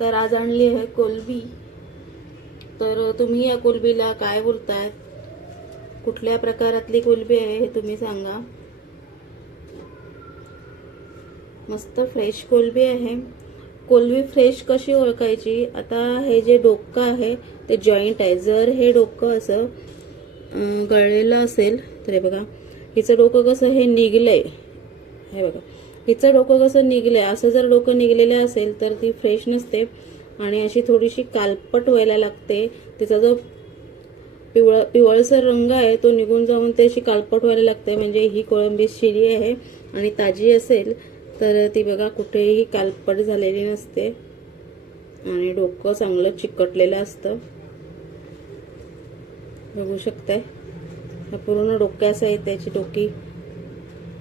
तर आज आणली आहे कोलंबी। तर तुम्ही या कोलंबीला काय बोलताय, कुठल्या प्रकारातली कोलंबी आहे हे तुम्ही सांगा। मस्त फ्रेश कोलंबी आहे। कोलंबी फ्रेश कशी ओळखायची, आता हे जे डोकं आहे ते जॉईंट आहे। जर हे डोकं असं गळलेलं असेल तर हे बघा, हिचं डोकं कसं हे निघलंय, हे बघा हिचं डोकं कसं निघलंय, असं जर डोकं निघलेलं असेल तर ती फ्रेश नसते आणि अशी थोडीशी कालपट व्हायला लागते। तिचा जो पिवळसर रंग आहे तो निघून जाऊन ते अशी कालपट व्हायला लागते, म्हणजे ही कोळंबी शिळी आहे। आणि ताजी असेल तर ती बघा कुठेही कालपट झालेली नसते आणि डोकं चांगलं चिकटलेलं असतं, बघू शकताय। पूर्ण डोक्याचं आहे, त्याची डोकी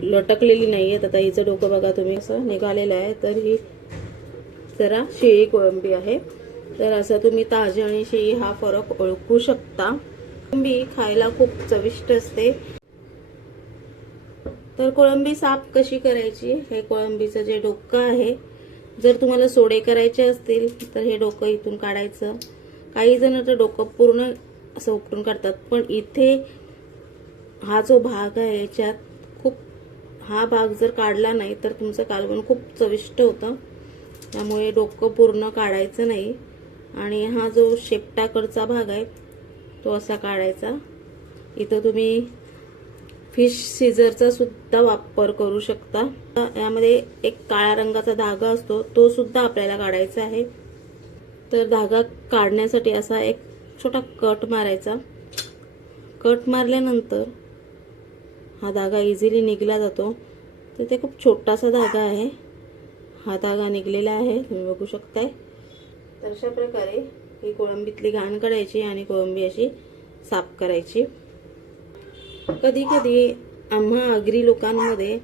लटकलेली नाहीये। आता हिचं डोकं बघा तुम्ही असं निघालेलं आहे, तर ही जरा शिळी कोळंबी आहे। तर असं तुम्ही ताजी आणि शिळी हा फरक ओळखू शकता। कोळंबी खायला खूप चविष्ट असते। तर कोळंबी साफ कशी करायची, हे कोळंबीचं जे डोकं आहे, जर तुम्हाला सोडे करायचे असतील तर हे डोकं इथून काढायचं। काही जण तर डोकं पूर्ण असं उपटून काढतात, पण इथे हा जो भाग आहे याच्यात खूप, हा भाग जर काढला नाही तर तुमचं कालवण खूप चविष्ट होतं। त्यामुळे डोकं पूर्ण काढायचं नाही आणि हा जो शेपटाकडचा भाग आहे तो असा काढायचा। इथं तुम्ही फिश सीझरचा सुद्धा वापर करू शकता। यामध्ये एक काळ्या रंगाचा धागा असतो, तो सुद्धा आपल्याला काढायचा आहे। तर धागा काढण्यासाठी असा एक छोटा कट मारायचा। कट मारल्यानंतर हा धागा इझिली निघला जातो। तर ते खूप छोटासा धागा आहे, हा धागा निघलेला आहे, तुम्ही बघू शकताय। तर अशा प्रकारे ही कोळंबीतली घाण काढायची आणि कोळंबी अशी साफ करायची। कधी कधी आम्हा आगरी लोकांमध्ये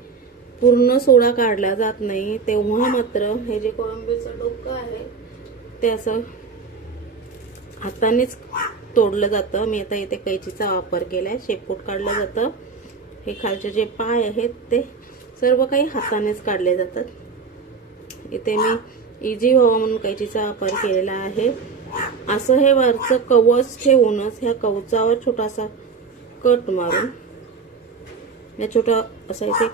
पूर्ण सोडा काढला जात नाही, तेव्हा मात्र हे जे कोळंबीचं डोकं आहे ते असं हातानेच तोडलं जातं। मी आता इथे कैचीचा वापर केलाय, शेपूट काढलं जातं। हे खालचे जे पाय आहेत ते सर्व काही हातानेच काढले जातात। इथे मी इझी व्हावं म्हणून कैचीचा वापर केलेला आहे। असं हे वरचं कवच ठेवूनच ह्या कवचावर छोटासा कट मारून, या छोटा असा इथे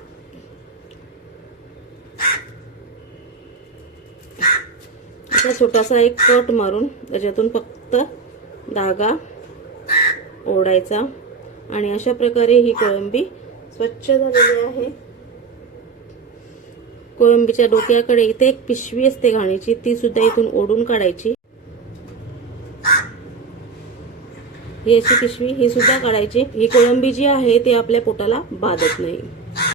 असा छोटासा एक कट मारून त्याच्यातून फक्त धागा ओढायचा आणि अशा प्रकारे ही कोळंबी स्वच्छ झालेली आहे। कोळंबीच्या डोक्याकडे इथे एक पिशवी असते घाणीची, ती सुद्धा इथून ओढून काढायची। ही अशी पिशवी ही सुद्धा काढायची। ही कोळंबी जी आहे ती आपल्या पोटाला बाधत नाही।